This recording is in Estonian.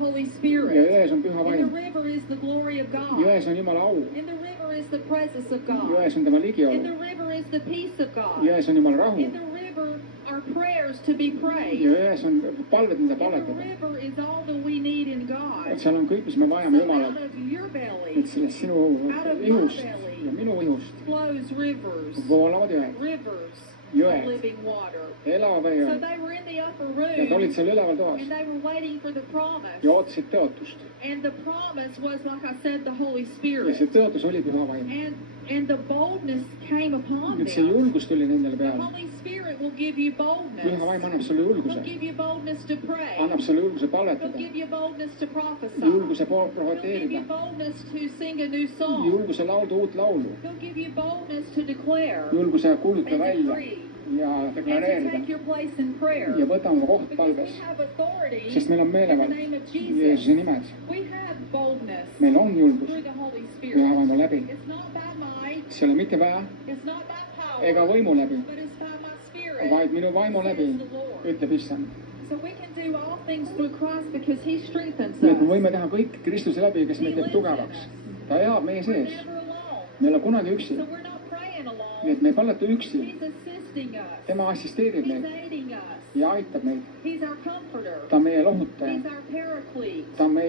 Holy Spirit. ja jões on püha In the vaim. river is the glory of God. Jões on Jumala au. In the river is the presence of God. Jões on tema In ligiolu. the river is the peace of God. Jões on Jumala rahu. In the river are prayers to be prayed. ja jões on palved, mida In the palvetada. river is all that we need in God. et seal on kõik, mis me vajame So Jumalalt. out of your belly et sellest sinu ihust ja minu ihust flows rivers. voolavad jõed. Rivers Jõed. of living water. elava So jõed. they were in the upper ja nad olid room seal üleval toas and they were waiting for the promise. ja ootasid tõotust. And the promise was, like I said, the Holy ja see Spirit. tõotus oli püha vaim. And the boldness came upon nüüd see them. julgus tuli nendele The peale. Holy Spirit will give you püha boldness. vaim annab sulle julguse. Will give you boldness to pray. annab sulle julguse Will palvetada. give you boldness to prophesy. julguse He'll give prohveteerida. you boldness to sing a new song. julguse laulda uut laulu. He'll give you boldness to declare julguse kuulutada and välja decree ja and to deklareerida. take your place in prayer. ja võta oma koht Because we palves. have authority sest meil on in the meelevald name of Jeesuse Jesus. nimes. We have boldness meil on julgus through the Holy püha Spirit. vaimu läbi. It's not by might, see ei ole mitte väe it's not by ega power, võimu läbi, but it's by my Spirit, vaid minu vaimu läbi, says the Lord. ütleb Issand. So we can do all things through Christ because He strengthens nii et me us. võime teha kõik Kristuse läbi, kes meid teeb tugevaks. ta elab meie We're sees. never alone. me ei ole kunagi üksi. So we're not praying nii alone. et me ei pallata üksi. He's assisting us. tema assisteerib He's meid aiding us. ja aitab meid. He's our comforter. ta on meie lohutaja. He's our paraclete. ta on meie